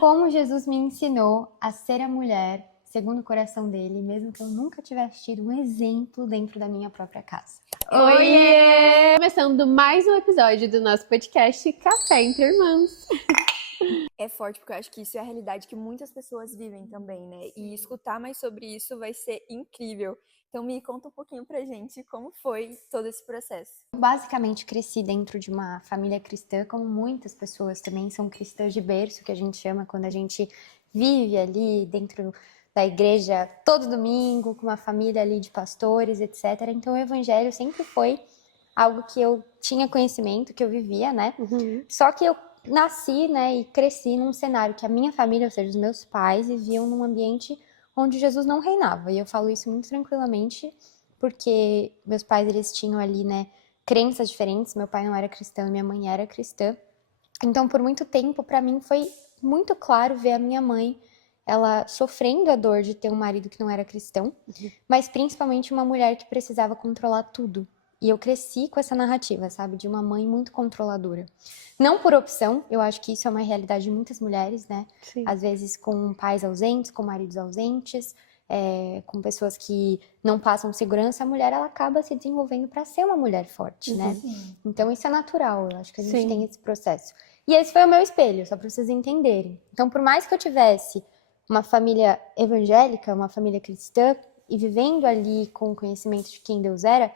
Como Jesus me ensinou a ser a mulher segundo o coração dele, mesmo que eu nunca tivesse tido um exemplo dentro da minha própria casa. Oiê! Começando mais um episódio do nosso podcast Café Entre Irmãs. É forte, porque eu acho que isso é a realidade que muitas pessoas vivem também, né? E escutar mais sobre isso vai ser incrível. Então me conta um pouquinho pra gente como foi todo esse processo. Eu basicamente cresci dentro de uma família cristã, como muitas pessoas também são cristãs de berço, que a gente chama quando a gente vive ali dentro da igreja todo domingo, com uma família ali de pastores, etc. Então o evangelho sempre foi algo que eu tinha conhecimento, que eu vivia, né? Só que eu nasci, né, e cresci num cenário que a minha família, ou seja, os meus pais, viviam num ambiente onde Jesus não reinava. E eu falo isso muito tranquilamente, porque meus pais, eles tinham ali, né, crenças diferentes. Meu pai não era cristão e minha mãe era cristã. Então, por muito tempo, para mim, foi muito claro ver a minha mãe, ela sofrendo a dor de ter um marido que não era cristão, mas principalmente uma mulher que precisava controlar tudo. E eu cresci com essa narrativa, sabe, de uma mãe muito controladora. Não por opção, eu acho que isso é uma realidade de muitas mulheres, né? Sim. Às vezes com pais ausentes, com maridos ausentes, com pessoas que não passam segurança, a mulher ela acaba se desenvolvendo para ser uma mulher forte, né? Então isso é natural, eu acho que a gente tem esse processo. E esse foi o meu espelho, só para vocês entenderem. Então, por mais que eu tivesse uma família evangélica, uma família cristã, e vivendo ali com o conhecimento de quem Deus era,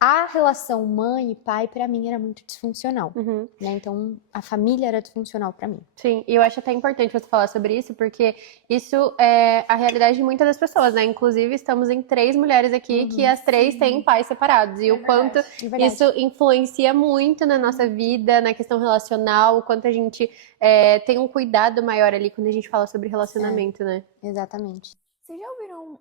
a relação mãe e pai, pra mim, era muito disfuncional, né? Então, a família era disfuncional pra mim. Sim, e eu acho até importante você falar sobre isso, porque isso é a realidade de muitas das pessoas, né? Inclusive, estamos em 3 mulheres aqui que as 3 têm pais separados. E o quanto isso influencia muito na nossa vida, na questão relacional, o quanto a gente tem um cuidado maior ali quando a gente fala sobre relacionamento, né? Exatamente. Vocês já ouviram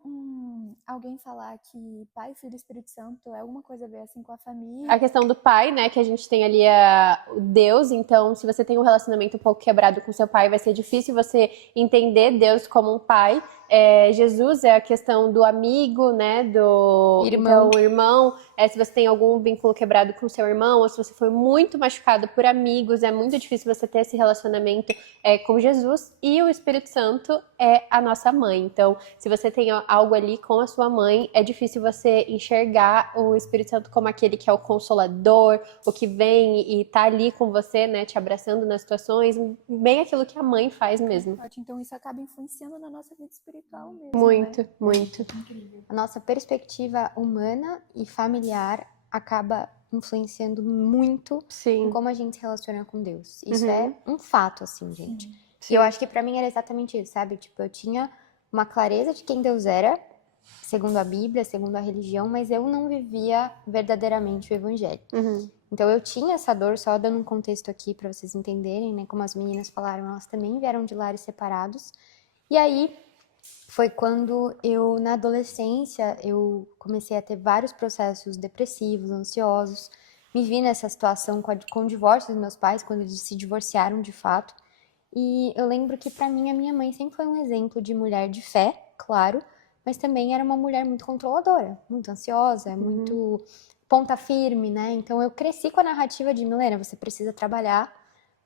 alguém falar que Pai, Filho e Espírito Santo é alguma coisa a ver assim com a família? A questão do pai, né, que a gente tem ali o Deus, então se você tem um relacionamento um pouco quebrado com seu pai, vai ser difícil você entender Deus como um pai. Jesus é a questão do amigo, né, do Irmão. Então, o irmão, se você tem algum vínculo quebrado com seu irmão, ou se você foi muito machucado por amigos, é muito difícil você ter esse relacionamento com Jesus. E o Espírito Santo é a nossa mãe, então se você tem algo ali com a sua mãe, é difícil você enxergar o Espírito Santo como aquele que é o consolador, o que vem e tá ali com você, né, te abraçando nas situações, bem aquilo que a mãe faz mesmo. Então isso acaba influenciando na nossa vida espiritual mesmo, Muito, né? muito. A nossa perspectiva humana e familiar acaba influenciando muito em como a gente se relaciona com Deus. Isso é um fato, assim, gente. E eu acho que pra mim era exatamente isso, sabe? Tipo, eu tinha uma clareza de quem Deus era, segundo a Bíblia, segundo a religião, mas eu não vivia verdadeiramente o evangelho. Então eu tinha essa dor, só dando um contexto aqui pra vocês entenderem, né? Como as meninas falaram, elas também vieram de lares separados. E aí foi quando eu, na adolescência, eu comecei a ter vários processos depressivos, ansiosos. Me vi nessa situação com o divórcio dos meus pais, quando eles se divorciaram de fato. E eu lembro que pra mim a minha mãe sempre foi um exemplo de mulher de fé, claro, mas também era uma mulher muito controladora, muito ansiosa, muito ponta firme, né? Então eu cresci com a narrativa de Milena, você precisa trabalhar,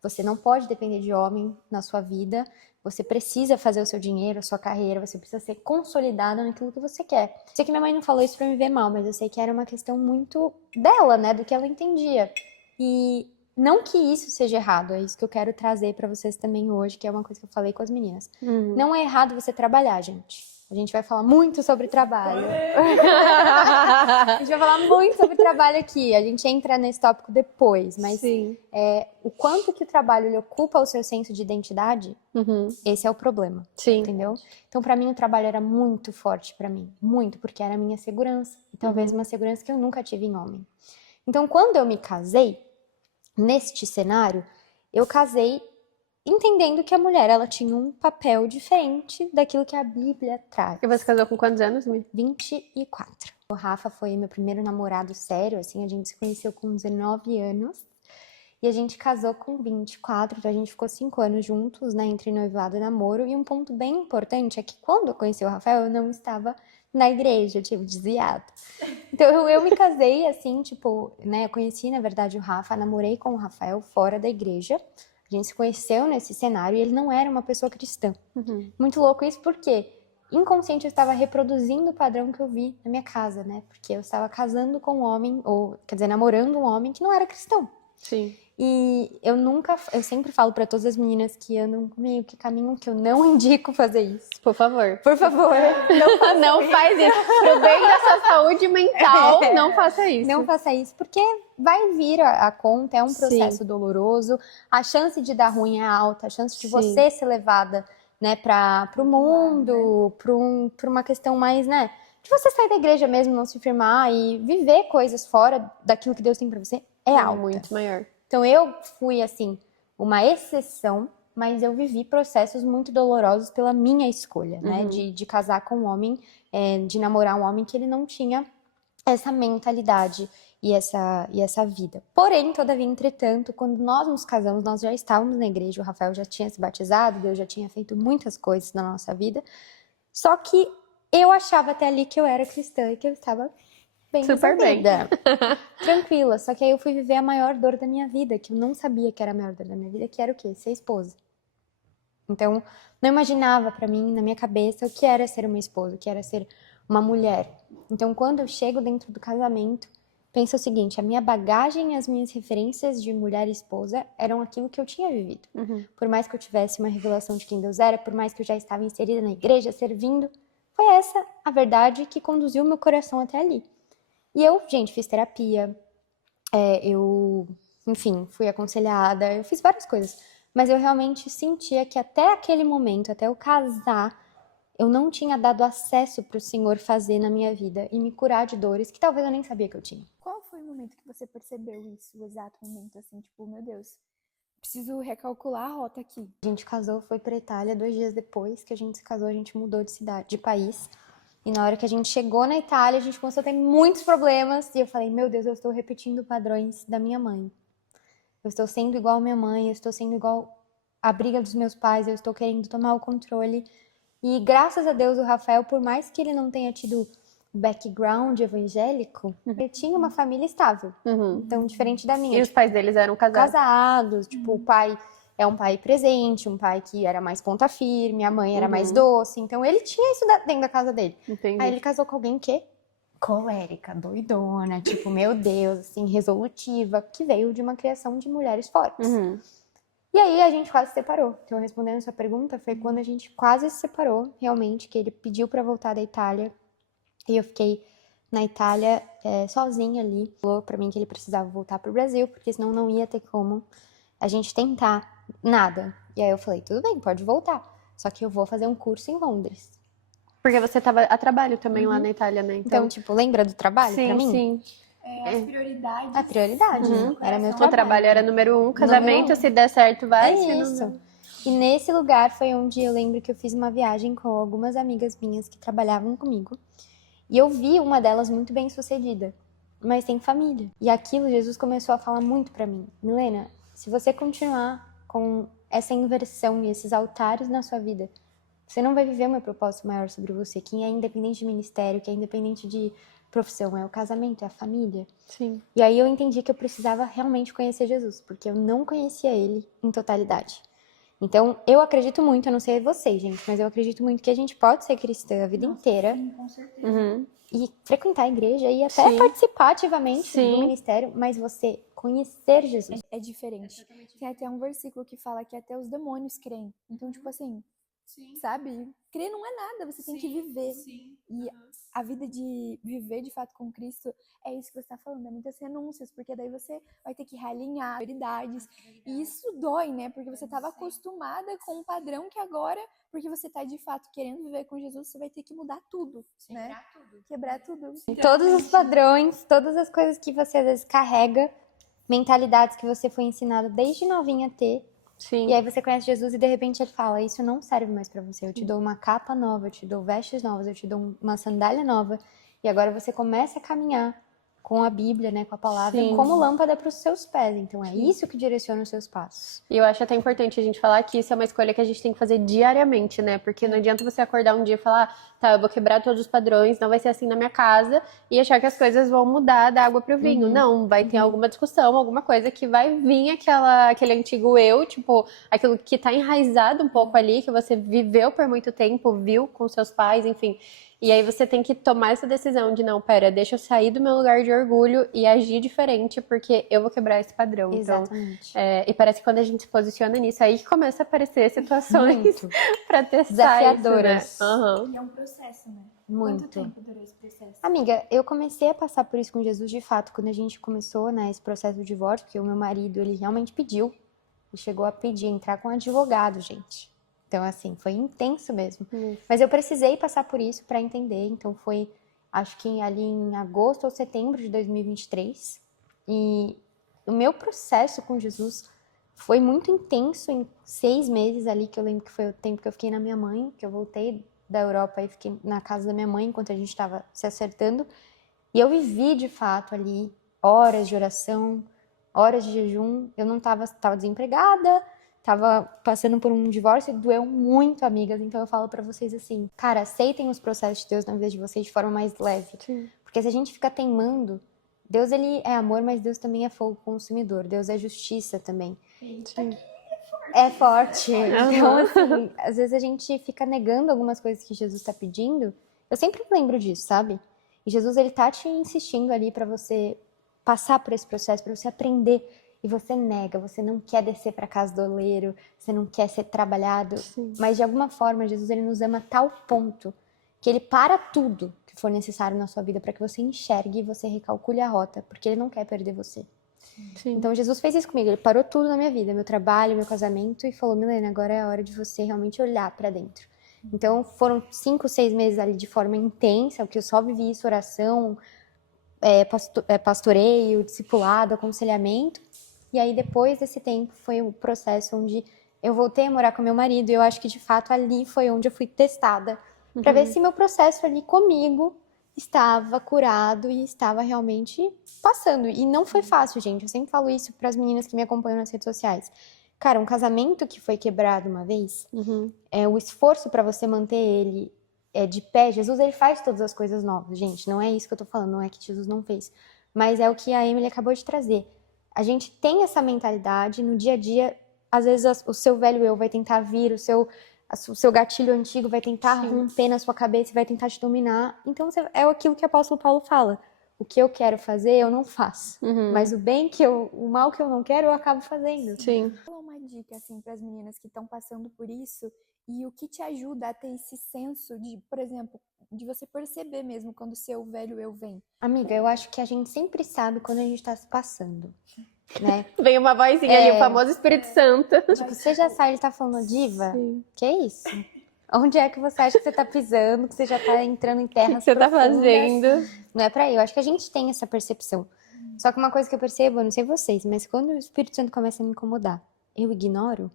você não pode depender de homem na sua vida, você precisa fazer o seu dinheiro, a sua carreira, você precisa ser consolidada naquilo que você quer. Sei que minha mãe não falou isso pra me ver mal, mas eu sei que era uma questão muito dela, né, do que ela entendia. E não que isso seja errado, é isso que eu quero trazer pra vocês também hoje, que é uma coisa que eu falei com as meninas. Não é errado você trabalhar, gente. A gente vai falar muito sobre trabalho. A gente vai falar muito sobre trabalho aqui. A gente entra nesse tópico depois, mas o quanto que o trabalho ele ocupa o seu senso de identidade, esse é o problema, entendeu? Então, pra mim, o trabalho era muito forte pra mim, muito, porque era a minha segurança, e talvez uma segurança que eu nunca tive em homem. Então, quando eu me casei, neste cenário, eu casei entendendo que a mulher, ela tinha um papel diferente daquilo que a Bíblia traz. E você casou com quantos anos, Mi? 24. O Rafa foi meu primeiro namorado sério, assim, a gente se conheceu com 19 anos. E a gente casou com 24, então a gente ficou 5 anos juntos, né, entre noivado e namoro. E um ponto bem importante é que quando eu conheci o Rafael, eu não estava na igreja, eu tive desviado. Então eu me casei assim, tipo, né, eu conheci na verdade o Rafa, namorei com o Rafael fora da igreja. A A gente se conheceu nesse cenário e ele não era uma pessoa cristã. Uhum. Muito louco isso, porque inconsciente eu estava reproduzindo o padrão que eu vi na minha casa, né? Porque eu estava casando com um homem, ou quer dizer, namorando um homem que não era cristão. Sim. E eu sempre falo para todas as meninas que andam comigo, que caminham, que eu não indico fazer isso. Por favor. Por favor, Não faz isso. Pro bem da sua saúde mental, não faça isso. não faça isso, porque vai vir a conta, é um processo doloroso, a chance de dar ruim é alta, a chance de você ser levada, né, para o mundo, para uma questão mais, né, de você sair da igreja mesmo, não se firmar e viver coisas fora daquilo que Deus tem para você, é alta. Muito maior. Então eu fui, assim, uma exceção, mas eu vivi processos muito dolorosos pela minha escolha, né? De casar com um homem, de namorar um homem que ele não tinha essa mentalidade e essa vida. Porém, todavia, entretanto, quando nós nos casamos, nós já estávamos na igreja, o Rafael já tinha se batizado, Deus já tinha feito muitas coisas na nossa vida, só que eu achava até ali que eu era cristã e que eu estava bem super resolvida, tranquila. Só que aí eu fui viver a maior dor da minha vida, que eu não sabia que era a maior dor da minha vida, que era o quê? Ser esposa. Então, não imaginava pra mim, na minha cabeça, o que era ser uma esposa, o que era ser uma mulher. Então, quando eu chego dentro do casamento, penso o seguinte, a minha bagagem e as minhas referências de mulher e esposa eram aquilo que eu tinha vivido. Por mais que eu tivesse uma revelação de quem Deus era, por mais que eu já estava inserida na igreja, servindo, foi essa a verdade que conduziu meu coração até ali. E eu, gente, fiz terapia, enfim, fui aconselhada, eu fiz várias coisas. Mas eu realmente sentia que até aquele momento, até eu casar, eu não tinha dado acesso para o Senhor fazer na minha vida e me curar de dores que talvez eu nem sabia que eu tinha. Qual foi o momento que você percebeu isso, o exato momento, assim, tipo, meu Deus, preciso recalcular a rota aqui? A gente casou, foi para Itália, 2 dias depois que a gente se casou, a gente mudou de cidade, de país. E na hora que a gente chegou na Itália, a gente começou a ter muitos problemas. E eu falei, meu Deus, eu estou repetindo padrões da minha mãe. Eu estou sendo igual a minha mãe, eu estou sendo igual a briga dos meus pais, eu estou querendo tomar o controle. E graças a Deus, o Rafael, por mais que ele não tenha tido background evangélico, ele tinha uma família estável. Então, diferente da minha. E os pais deles eram casados? Casados, tipo, o pai é um pai presente, um pai que era mais ponta firme, a mãe era mais doce. Então, ele tinha isso dentro da casa dele. Entendi. Aí ele casou com alguém que colérica, doidona, tipo, meu Deus, assim, resolutiva, que veio de uma criação de mulheres fortes. E aí a gente quase se separou. Então, respondendo a sua pergunta, foi quando a gente quase se separou, realmente, que ele pediu pra voltar da Itália. E eu fiquei na Itália sozinha ali. Falou pra mim que ele precisava voltar pro Brasil, porque senão não ia ter como a gente tentar nada. E aí eu falei, tudo bem, pode voltar. Só que eu vou fazer um curso em Londres. Porque você estava a trabalho também lá na Itália, né? Então, tipo, lembra do trabalho pra mim? Sim. As prioridades. A prioridade. Era meu O trabalho. trabalho era número 1, casamento, se der certo, vai. Se não Isso. der. E nesse lugar foi onde eu lembro que eu fiz uma viagem com algumas amigas minhas que trabalhavam comigo. E eu vi uma delas muito bem sucedida, mas sem família. E aquilo Jesus começou a falar muito pra mim. Milena, se você continuar com essa inversão e esses altares na sua vida, você não vai viver o meu propósito maior sobre você. Quem é independente de ministério, que é independente de profissão, é o casamento, é a família. Sim. E aí eu entendi que eu precisava realmente conhecer Jesus, porque eu não conhecia ele em totalidade. Então, eu acredito muito, eu não sei vocês, gente, mas eu acredito muito que a gente pode ser cristã a vida inteira. Sim, com certeza. E frequentar a igreja e até participar ativamente do ministério, mas você conhecer Jesus. É diferente. Tem até um versículo que fala que até os demônios creem. Então, tipo assim, sabe? Crer não é nada, você tem que viver. E a vida de viver de fato com Cristo é isso que você está falando, é muitas renúncias, porque daí você vai ter que realinhar prioridades. E isso dói, né? Porque você estava acostumada com um padrão que agora, porque você está de fato querendo viver com Jesus, você vai ter que mudar tudo, né? Quebrar tudo. Todos os padrões, todas as coisas que você às vezes carrega, mentalidades que você foi ensinada desde novinha a ter. Sim. E aí você conhece Jesus e de repente ele fala, isso não serve mais pra você, eu te dou uma capa nova, eu te dou vestes novas, eu te dou uma sandália nova. E agora você começa a caminhar com a Bíblia, né, com a palavra, Sim. como lâmpada para os seus pés. Então é isso que direciona os seus passos. E eu acho até importante a gente falar que isso é uma escolha que a gente tem que fazer diariamente, né? Porque não adianta você acordar um dia e falar, tá, eu vou quebrar todos os padrões, não vai ser assim na minha casa, e achar que as coisas vão mudar da água pro vinho. Não, vai ter alguma discussão, alguma coisa que vai vir aquele antigo eu, tipo, aquilo que tá enraizado um pouco ali, que você viveu por muito tempo, viu com seus pais, enfim. E aí você tem que tomar essa decisão de, não, pera, deixa eu sair do meu lugar de orgulho e agir diferente, porque eu vou quebrar esse padrão. Exatamente. Então, e parece que quando a gente se posiciona nisso, aí que começa a aparecer situações pra testar desafiadoras. isso, né? Uhum. E é um processo, né? Muito. Quanto tempo durou esse processo? Amiga, eu comecei a passar por isso com Jesus de fato, quando a gente começou, né, esse processo de divórcio, porque o meu marido, ele realmente pediu, ele chegou a pedir, entrar com um advogado, gente. Então, assim, foi intenso mesmo. Mas eu precisei passar por isso para entender, então foi, acho que ali em agosto ou setembro de 2023, e o meu processo com Jesus foi muito intenso em 6 meses ali, que eu lembro que foi o tempo que eu fiquei na minha mãe, que eu voltei da Europa e fiquei na casa da minha mãe enquanto a gente estava se acertando. E eu vivi, de fato, ali horas de oração, horas de jejum. Eu não estava desempregada, estava passando por um divórcio e doeu muito, amigas. Então eu falo para vocês assim, cara, aceitem os processos de Deus na vida de vocês de forma mais leve. Sim. Porque se a gente fica teimando, Deus, ele é amor, mas Deus também é fogo consumidor. Deus é justiça também. Sim. É forte. Então, assim, às vezes a gente fica negando algumas coisas que Jesus está pedindo. Eu sempre lembro disso, sabe? E Jesus, ele tá te insistindo ali para você passar por esse processo, para você aprender. E você nega, você não quer descer para casa do oleiro, você não quer ser trabalhado. Sim. Mas de alguma forma, Jesus, ele nos ama a tal ponto que ele para tudo que for necessário na sua vida para que você enxergue e você recalcule a rota, porque ele não quer perder você. Sim. Então Jesus fez isso comigo, ele parou tudo na minha vida, meu trabalho, meu casamento, e falou, Milena, agora é a hora de você realmente olhar pra dentro. Então foram 5, 6 meses ali de forma intensa, que eu só vivi isso, oração, pastoreio, discipulado, aconselhamento. E aí depois desse tempo foi o processo onde eu voltei a morar com meu marido, e eu acho que de fato ali foi onde eu fui testada pra ver se meu processo ali comigo estava curado e estava realmente passando. E não foi fácil, gente. Eu sempre falo isso para as meninas que me acompanham nas redes sociais. Cara, um casamento que foi quebrado uma vez, o esforço para você manter ele de pé, Jesus, ele faz todas as coisas novas, gente. Não é isso que eu tô falando, não é que Jesus não fez. Mas é o que a Emily acabou de trazer. A gente tem essa mentalidade no dia a dia. Às vezes o seu velho eu vai tentar vir, o seu gatilho antigo vai tentar romper na sua cabeça e vai tentar te dominar. Então, é aquilo que o apóstolo Paulo fala. O que eu quero fazer, eu não faço. Mas o mal que eu não quero, eu acabo fazendo. Sim. Fala uma dica, assim, para as meninas que estão passando por isso e o que te ajuda a ter esse senso de, por exemplo, de você perceber mesmo quando o seu velho eu vem. Amiga, eu acho que a gente sempre sabe quando a gente tá se passando, né? Vem uma vozinha ali, o famoso Espírito Santo. Tipo, você já sabe, ele tá falando diva? Sim. Que isso? Onde é que você acha que você tá pisando, que você já tá entrando em terras O que você tá profundas? fazendo? Não é pra ir. Eu acho que a gente tem essa percepção. Só que uma coisa que eu percebo, eu não sei vocês, mas quando o Espírito Santo começa a me incomodar, eu ignoro,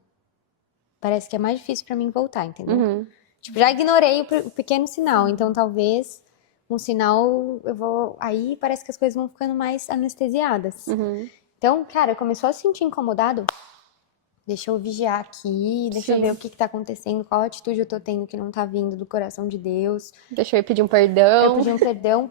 parece que é mais difícil pra mim voltar, entendeu? Tipo, já ignorei o pequeno sinal, então talvez um sinal eu vou... Aí parece que as coisas vão ficando mais anestesiadas. Então, cara, começou a se sentir incomodado, deixa eu vigiar aqui, deixa eu ver o que tá acontecendo, qual atitude eu tô tendo que não tá vindo do coração de Deus. Deixa eu ir pedir um perdão. Eu pedi um perdão,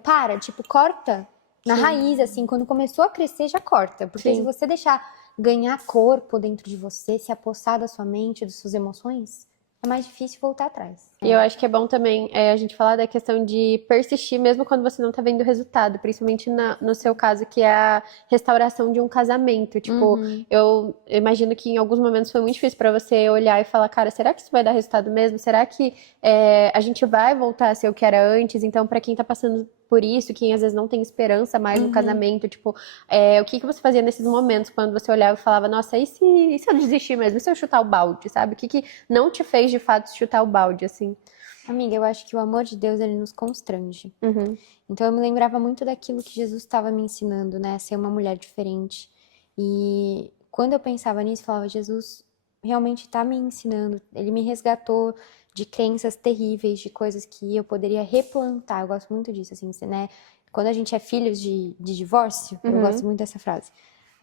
corta na raiz, assim, quando começou a crescer, já corta. Porque se você deixar ganhar corpo dentro de você, se apossar da sua mente, das suas emoções, é mais difícil voltar atrás. E eu acho que é bom também a gente falar da questão de persistir mesmo quando você não tá vendo o resultado, principalmente no seu caso, que é a restauração de um casamento. Tipo, eu imagino que em alguns momentos foi muito difícil pra você olhar e falar, cara, será que isso vai dar resultado mesmo? Será que a gente vai voltar a ser o que era antes? Então, pra quem tá passando por isso, quem às vezes não tem esperança mais no casamento, tipo, o que você fazia nesses momentos quando você olhava e falava, nossa, e se eu desistir mesmo? E se eu chutar o balde, sabe? O que não te fez de fato chutar o balde, assim? Amiga, eu acho que o amor de Deus, ele nos constrange. Então eu me lembrava muito daquilo que Jesus estava me ensinando, né? Ser uma mulher diferente. E quando eu pensava nisso, eu falava, Jesus realmente está me ensinando. Ele me resgatou de crenças terríveis, de coisas que eu poderia replantar. Eu gosto muito disso, assim, né? quando a gente é filhos de divórcio, eu gosto muito dessa frase.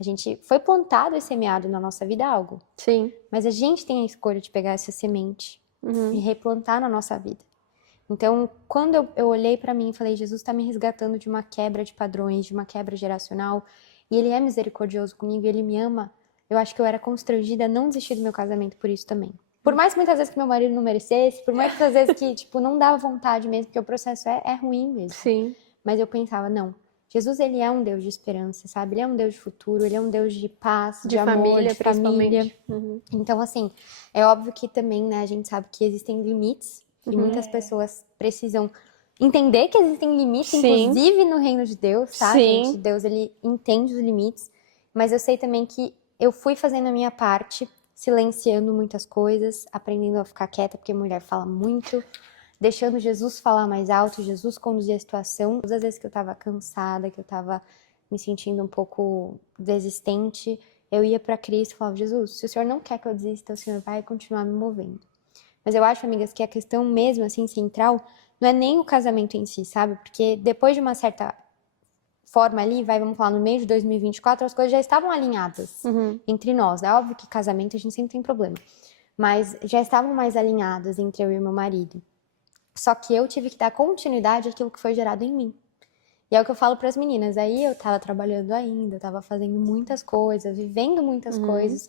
A gente foi plantado e semeado na nossa vida algo. Sim. Mas a gente tem a escolha de pegar essa semente e replantar na nossa vida. Então, quando eu olhei pra mim e falei, Jesus está me resgatando de uma quebra de padrões, de uma quebra geracional, e Ele é misericordioso comigo, Ele me ama, eu acho que eu era constrangida a não desistir do meu casamento por isso também. Por mais que muitas vezes que meu marido não merecesse, por mais que muitas vezes que, tipo, não dava vontade mesmo, porque o processo é ruim mesmo. Sim. Mas eu pensava, não, Jesus, Ele é um Deus de esperança, sabe? Ele é um Deus de futuro, Ele é um Deus de paz, de amor, família, de família. principalmente. Então, assim, é óbvio que também, né, a gente sabe que existem limites e muitas pessoas precisam entender que existem limites, inclusive no reino de Deus, tá, gente? Deus, Ele entende os limites, mas eu sei também que eu fui fazendo a minha parte, silenciando muitas coisas, aprendendo a ficar quieta, porque mulher fala muito, deixando Jesus falar mais alto, Jesus conduzir a situação. Todas as vezes que eu tava cansada, que eu tava me sentindo um pouco desistente, eu ia pra Cristo e falava, Jesus, se o Senhor não quer que eu desista, o Senhor vai continuar me movendo. Mas eu acho, amigas, que a questão mesmo, assim, central, não é nem o casamento em si, sabe? Porque depois de uma certa forma ali, vamos falar, no meio de 2024, as coisas já estavam alinhadas entre nós. É óbvio que casamento a gente sempre tem problema. Mas já estavam mais alinhadas entre eu e meu marido. Só que eu tive que dar continuidade àquilo que foi gerado em mim. E é o que eu falo para as meninas. Aí eu tava trabalhando ainda, eu tava fazendo muitas coisas, vivendo muitas coisas,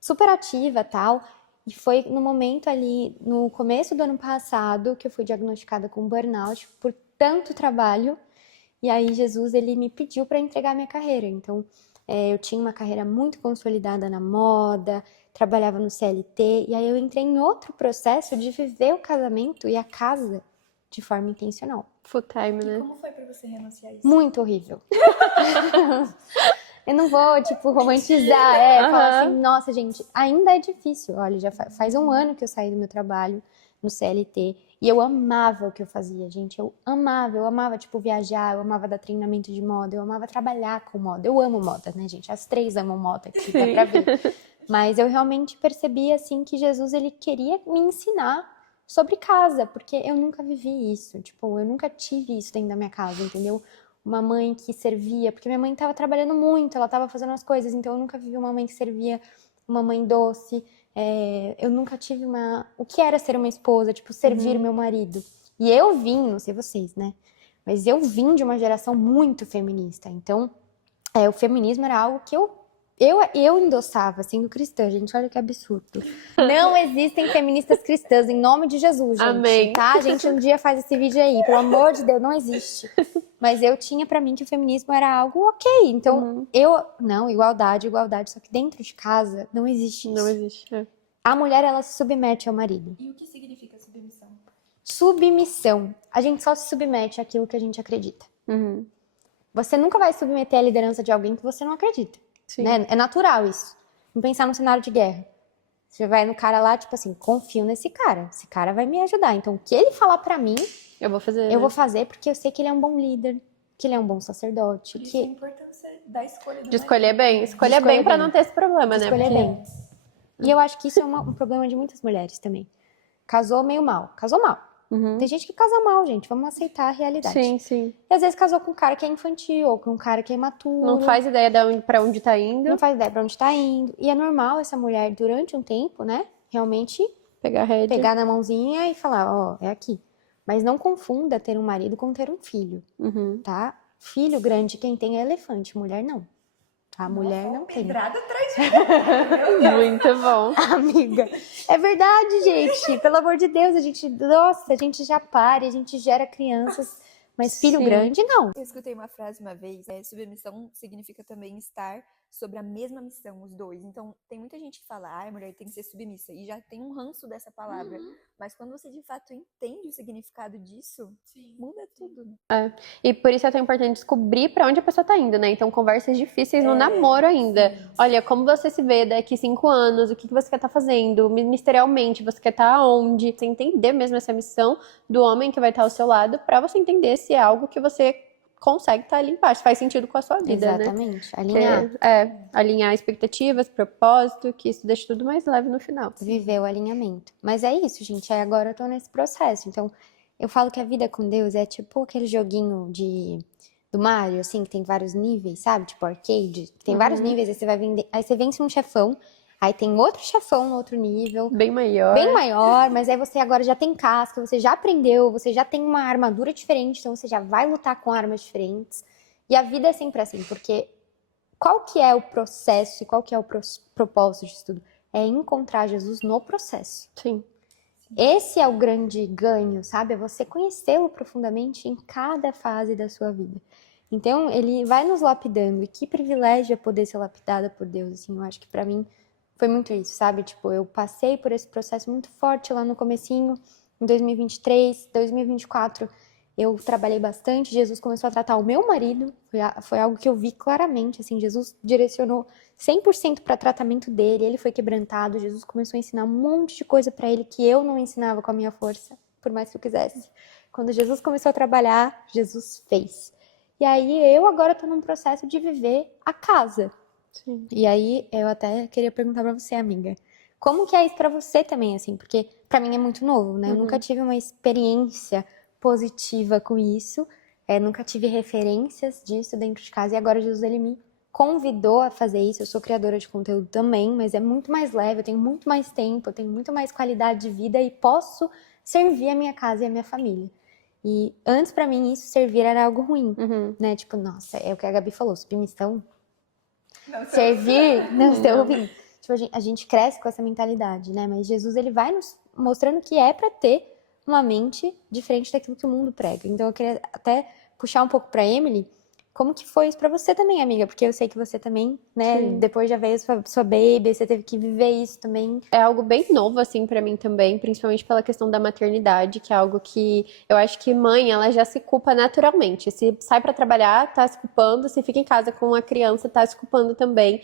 super ativa e tal. E foi no momento ali, no começo do ano passado, que eu fui diagnosticada com burnout por tanto trabalho. E aí Jesus, Ele me pediu para entregar minha carreira. Então, eu tinha uma carreira muito consolidada na moda, trabalhava no CLT, e aí eu entrei em outro processo de viver o casamento e a casa de forma intencional. Full time, né? E como foi pra você renunciar a isso? Muito horrível. Eu não vou, tipo, romantizar, falar assim, nossa, gente, ainda é difícil. Olha, já faz um ano que eu saí do meu trabalho no CLT, e eu amava o que eu fazia, gente, eu amava, tipo, viajar, eu amava dar treinamento de moda, eu amava trabalhar com moda, eu amo moda, né, gente, as três amam moda aqui, dá pra ver. Mas eu realmente percebi, assim, que Jesus, Ele queria me ensinar sobre casa, porque eu nunca vivi isso, tipo, eu nunca tive isso dentro da minha casa, entendeu? Uma mãe que servia, porque minha mãe estava trabalhando muito, ela estava fazendo as coisas, então eu nunca vivi uma mãe que servia, uma mãe doce, eu nunca tive o que era ser uma esposa, tipo, servir o meu marido. E eu vim, não sei vocês, né, mas eu vim de uma geração muito feminista, então o feminismo era algo que eu endossava, sendo cristã, gente, olha que absurdo. Não existem feministas cristãs, em nome de Jesus, gente. Amém. Tá? A gente um dia faz esse vídeo aí, pelo amor de Deus, não existe. Mas eu tinha pra mim que o feminismo era algo ok. Então, não, igualdade, só que dentro de casa não existe isso. Não existe. A mulher, ela se submete ao marido. E o que significa submissão? Submissão. A gente só se submete àquilo que a gente acredita. Você nunca vai submeter a liderança de alguém que você não acredita. Né? É natural isso. Vamos pensar num cenário de guerra. Você vai no cara lá, tipo assim, confio nesse cara. Esse cara vai me ajudar. Então, o que ele falar pra mim, eu vou fazer. Eu vou fazer porque eu sei que ele é um bom líder, que ele é um bom sacerdote. Por isso a importância da escolha do de escolher bem. Escolher bem pra não ter esse problema, né? Escolher bem. E eu acho que isso é um problema de muitas mulheres também. Casou meio mal. Casou mal. Tem gente que casa mal, gente. Vamos aceitar a realidade. Sim. E às vezes casou com um cara que é infantil, ou com um cara que é imaturo. Não faz ideia pra onde tá indo. Não faz ideia pra onde tá indo. E é normal essa mulher, durante um tempo, né, realmente pegar na mãozinha e falar, ó, é aqui. Mas não confunda ter um marido com ter um filho, tá? Filho grande, quem tem é elefante, mulher não. A mulher não tem. Pedrada atrás de mim. Muito bom. Amiga, é verdade, gente. Pelo amor de Deus, a gente já pare, a gente gera crianças, mas filho grande, não. Eu escutei uma frase uma vez, submissão significa também estar sobre a mesma missão, os dois. Então, tem muita gente que fala, a mulher tem que ser submissa, e já tem um ranço dessa palavra. Mas quando você, de fato, entende o significado disso, muda tudo. E por isso é tão importante descobrir pra onde a pessoa tá indo, né? Então, conversas difíceis no namoro ainda. Olha, como você se vê daqui 5 anos, o que você quer estar fazendo, ministerialmente, você quer estar aonde. Você entender mesmo essa missão do homem que vai estar ao seu lado, pra você entender se é algo que você consegue estar ali embaixo, faz sentido com a sua vida, né? Exatamente, alinhar. Alinhar expectativas, propósito, que isso deixa tudo mais leve no final. Viver o alinhamento. Mas é isso, gente, aí agora eu tô nesse processo, então eu falo que a vida com Deus é tipo aquele joguinho do Mario, assim, que tem vários níveis, sabe? Tipo arcade, tem vários níveis, aí você vence um chefão, aí tem outro chefão no outro nível, Bem maior, mas aí você agora já tem casca, você já aprendeu, você já tem uma armadura diferente, então você já vai lutar com armas diferentes. E a vida é sempre assim, porque qual que é o processo e qual que é o propósito disso tudo? É encontrar Jesus no processo. Sim. Esse é o grande ganho, sabe? É você conhecê-lo profundamente em cada fase da sua vida. Então, ele vai nos lapidando. E que privilégio é poder ser lapidada por Deus, assim. Eu acho que pra mim foi muito isso, sabe? Tipo, eu passei por esse processo muito forte lá no comecinho, em 2023, 2024. Eu trabalhei bastante, Jesus começou a tratar o meu marido, foi algo que eu vi claramente, assim, Jesus direcionou 100% para tratamento dele, ele foi quebrantado, Jesus começou a ensinar um monte de coisa para ele que eu não ensinava com a minha força, por mais que eu quisesse. Quando Jesus começou a trabalhar, Jesus fez. E aí eu agora tô num processo de viver a casa. Sim. E aí eu até queria perguntar para você, amiga, como que é isso para você também, assim, porque para mim é muito novo, né? Eu nunca tive uma experiência positiva com isso, nunca tive referências disso dentro de casa, e agora Jesus, ele me convidou a fazer isso. Eu sou criadora de conteúdo também, mas é muito mais leve, eu tenho muito mais tempo, eu tenho muito mais qualidade de vida e posso servir a minha casa e a minha família. E antes, pra mim, isso servir era algo ruim, né? Tipo, nossa, é o que a Gabi falou, submissão, servir, não estou ouvindo. Tipo, a gente cresce com essa mentalidade, né? Mas Jesus, ele vai nos mostrando que é pra ter uma mente diferente daquilo que o mundo prega. Então, eu queria até puxar um pouco pra Emily, como que foi isso pra você também, amiga? Porque eu sei que você também, né, Sim. depois já veio sua baby, você teve que viver isso também. É algo bem novo, assim, pra mim também, principalmente pela questão da maternidade, que é algo que eu acho que mãe, ela já se culpa naturalmente. Se sai pra trabalhar, tá se culpando, se fica em casa com a criança, tá se culpando também.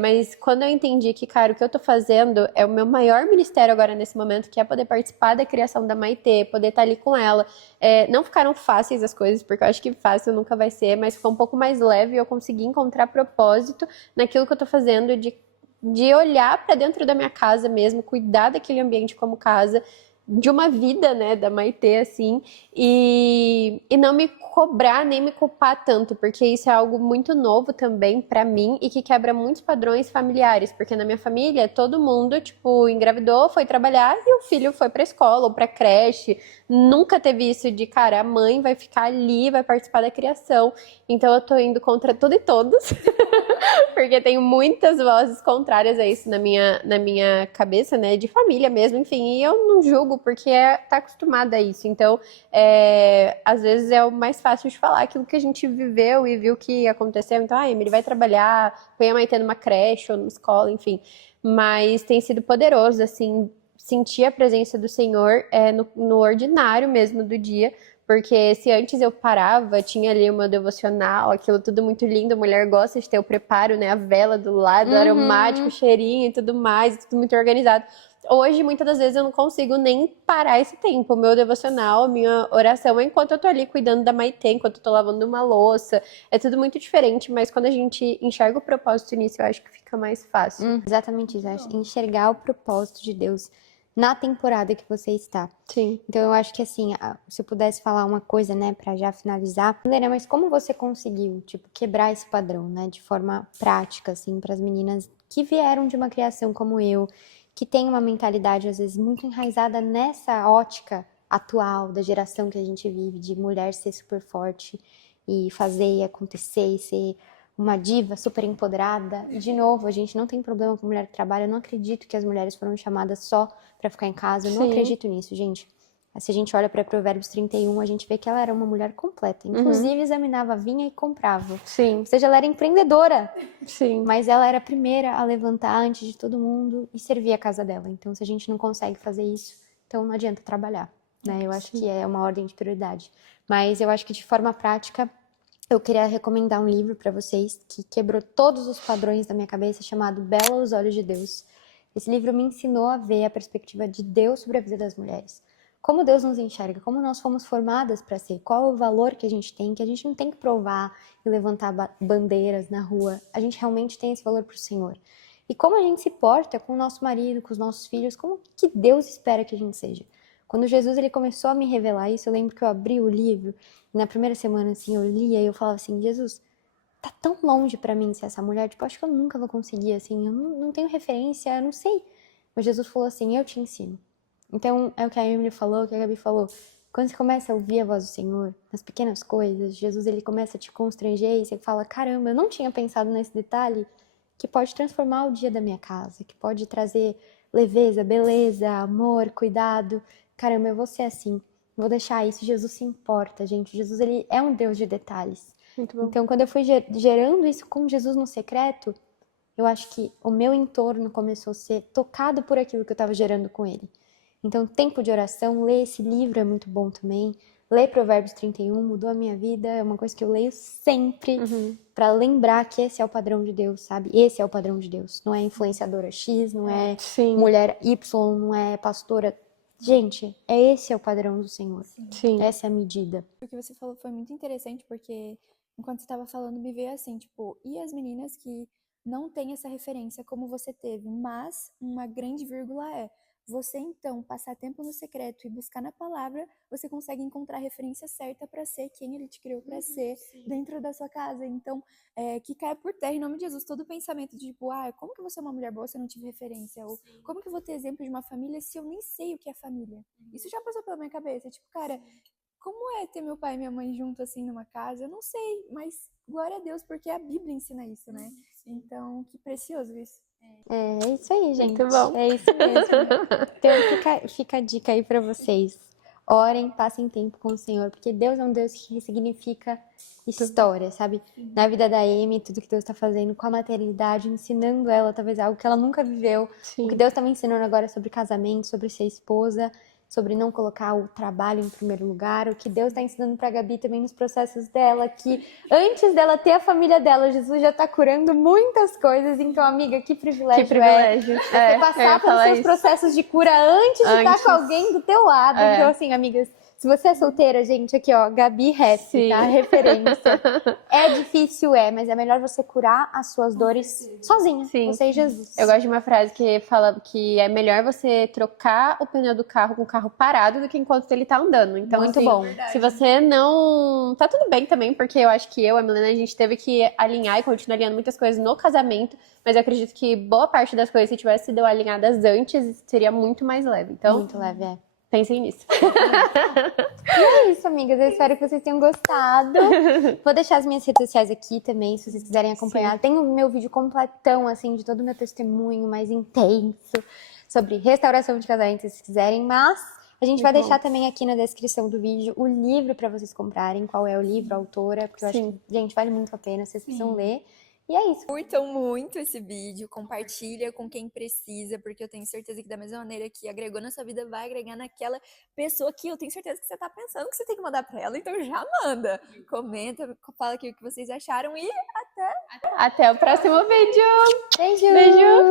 Mas quando eu entendi que, cara, o que eu tô fazendo é o meu maior ministério agora nesse momento, que é poder participar da criação da Maitê, poder estar ali com ela. Não ficaram fáceis as coisas, porque eu acho que fácil nunca vai ser, mas ficou um pouco mais leve e eu consegui encontrar propósito naquilo que eu tô fazendo de olhar pra dentro da minha casa mesmo, cuidar daquele ambiente como casa, de uma vida, né, da Maitê, assim, e não me cobrar nem me culpar tanto, porque isso é algo muito novo também pra mim e que quebra muitos padrões familiares, porque na minha família todo mundo, tipo, engravidou, foi trabalhar e o filho foi pra escola ou pra creche, nunca teve isso de, cara, a mãe vai ficar ali, vai participar da criação, então eu tô indo contra tudo e todos, porque tem muitas vozes contrárias a isso na minha cabeça, né, de família mesmo, enfim, e eu não julgo porque tá acostumada a isso, então às vezes é o mais fácil de falar aquilo que a gente viveu e viu que aconteceu, então, Emily vai trabalhar, põe a Maitê numa creche ou numa escola, enfim, mas tem sido poderoso, assim, sentir a presença do Senhor no ordinário mesmo do dia, porque se antes eu parava, tinha ali o meu devocional, aquilo tudo muito lindo, a mulher gosta de ter o preparo, né, a vela do lado, aromático, cheirinho e tudo mais, tudo muito organizado. Hoje, muitas das vezes, eu não consigo nem parar esse tempo. O meu devocional, a minha oração é enquanto eu tô ali cuidando da Maitê, enquanto eu tô lavando uma louça. É tudo muito diferente, mas quando a gente enxerga o propósito nisso, eu acho que fica mais fácil. Exatamente isso, enxergar o propósito de Deus na temporada que você está. Sim. Então eu acho que assim, se eu pudesse falar uma coisa, né, pra já finalizar, Helena, mas como você conseguiu, tipo, quebrar esse padrão, né, de forma prática, assim, pras meninas que vieram de uma criação como eu, que tem uma mentalidade, às vezes, muito enraizada nessa ótica atual da geração que a gente vive, de mulher ser super forte e fazer e acontecer e ser uma diva super empoderada. E, de novo, a gente não tem problema com mulher que trabalha. Eu não acredito que as mulheres foram chamadas só pra ficar em casa. Eu não acredito nisso, gente. Se a gente olha para Provérbios 31, a gente vê que ela era uma mulher completa. Inclusive, examinava, vinha e comprava. Sim. Ou seja, ela era empreendedora. Sim. Mas ela era a primeira a levantar antes de todo mundo e servir a casa dela. Então, se a gente não consegue fazer isso, então não adianta trabalhar, né? Eu acho que é uma ordem de prioridade. Mas eu acho que, de forma prática, eu queria recomendar um livro para vocês que quebrou todos os padrões da minha cabeça, chamado Bela aos Olhos de Deus. Esse livro me ensinou a ver a perspectiva de Deus sobre a vida das mulheres. Como Deus nos enxerga, como nós fomos formadas para ser, qual é o valor que a gente não tem que provar e levantar bandeiras na rua. A gente realmente tem esse valor para o Senhor. E como a gente se porta com o nosso marido, com os nossos filhos, como que Deus espera que a gente seja. Quando Jesus, ele começou a me revelar isso, eu lembro que eu abri o livro, e na primeira semana, assim, eu lia e eu falava assim, Jesus, tá tão longe pra mim ser essa mulher, tipo, acho que eu nunca vou conseguir, assim, eu não tenho referência, eu não sei. Mas Jesus falou assim, eu te ensino. Então, é o que a Emily falou, o que a Gabi falou. Quando você começa a ouvir a voz do Senhor, nas pequenas coisas, Jesus, ele começa a te constranger e você fala, caramba, eu não tinha pensado nesse detalhe que pode transformar o dia da minha casa, que pode trazer leveza, beleza, amor, cuidado. Caramba, eu vou ser assim, vou deixar isso. Jesus se importa, gente. Jesus, ele é um Deus de detalhes. Muito bom. Então, quando eu fui gerando isso com Jesus no secreto, eu acho que o meu entorno começou a ser tocado por aquilo que eu estava gerando com ele. Então, tempo de oração, ler esse livro é muito bom também. Ler Provérbios 31 mudou a minha vida, é uma coisa que eu leio sempre para lembrar que esse é o padrão de Deus, sabe? Esse é o padrão de Deus. Não é influenciadora X, não é mulher Y, não é pastora. Gente, esse é o padrão do Senhor. Sim. Essa é a medida. O que você falou foi muito interessante, porque enquanto você estava falando, me veio assim, tipo, e as meninas que não têm essa referência como você teve, mas uma grande vírgula é, você então passar tempo no secreto e buscar na palavra, você consegue encontrar a referência certa para ser quem ele te criou para ser dentro da sua casa. Então, que caia por terra em nome de Jesus todo o pensamento de tipo, como que você é uma mulher boa se eu não tive referência? Ou como que eu vou ter exemplo de uma família se eu nem sei o que é família? Isso já passou pela minha cabeça, tipo, cara, como é ter meu pai e minha mãe junto assim numa casa? Eu não sei, mas glória a Deus, porque a Bíblia ensina isso, né? Então, que precioso isso. É isso aí, gente. Muito bom. É isso mesmo. Então, fica a dica aí pra vocês. Orem, passem tempo com o Senhor, porque Deus é um Deus que ressignifica história, sabe? Na vida da Amy, tudo que Deus tá fazendo com a maternidade, ensinando ela talvez algo que ela nunca viveu. Sim. O que Deus tá me ensinando agora sobre casamento, sobre ser esposa, sobre não colocar o trabalho em primeiro lugar, o que Deus tá ensinando pra Gabi também nos processos dela, que antes dela ter a família dela, Jesus já tá curando muitas coisas. Então, amiga, que privilégio, Que privilégio. você passar pelos seus processos de cura antes de estar com alguém do teu lado. Então, assim, amigas, se você é solteira, gente, aqui, ó, Gabi Rap, tá? Referência. É difícil, mas é melhor você curar as suas dores sozinha, você e Jesus. Eu gosto de uma frase que fala que é melhor você trocar o pneu do carro com o carro parado do que enquanto ele tá andando. Então, muito assim, bom. Se você não... Tá tudo bem também, porque eu acho que a Milena, a gente teve que alinhar e continuar alinhando muitas coisas no casamento, mas eu acredito que boa parte das coisas, se tivesse sido alinhadas antes, seria muito mais leve. Então, muito leve, pensem nisso. E é isso, amigas. Eu espero que vocês tenham gostado. Vou deixar as minhas redes sociais aqui também, se vocês quiserem acompanhar. Tem o meu vídeo completão, assim, de todo o meu testemunho mais intenso sobre restauração de casamento, se vocês quiserem. Mas a gente vai deixar também aqui na descrição do vídeo o livro pra vocês comprarem. Qual é o livro, a autora. Porque eu acho que, gente, vale muito a pena. Vocês precisam ler. E é isso. Curtam muito esse vídeo, compartilha com quem precisa, porque eu tenho certeza que da mesma maneira que agregou na sua vida, vai agregar naquela pessoa que eu tenho certeza que você tá pensando que você tem que mandar pra ela, então já manda. Comenta, fala aqui o que vocês acharam e até Até o próximo vídeo. Beijo! Beijo!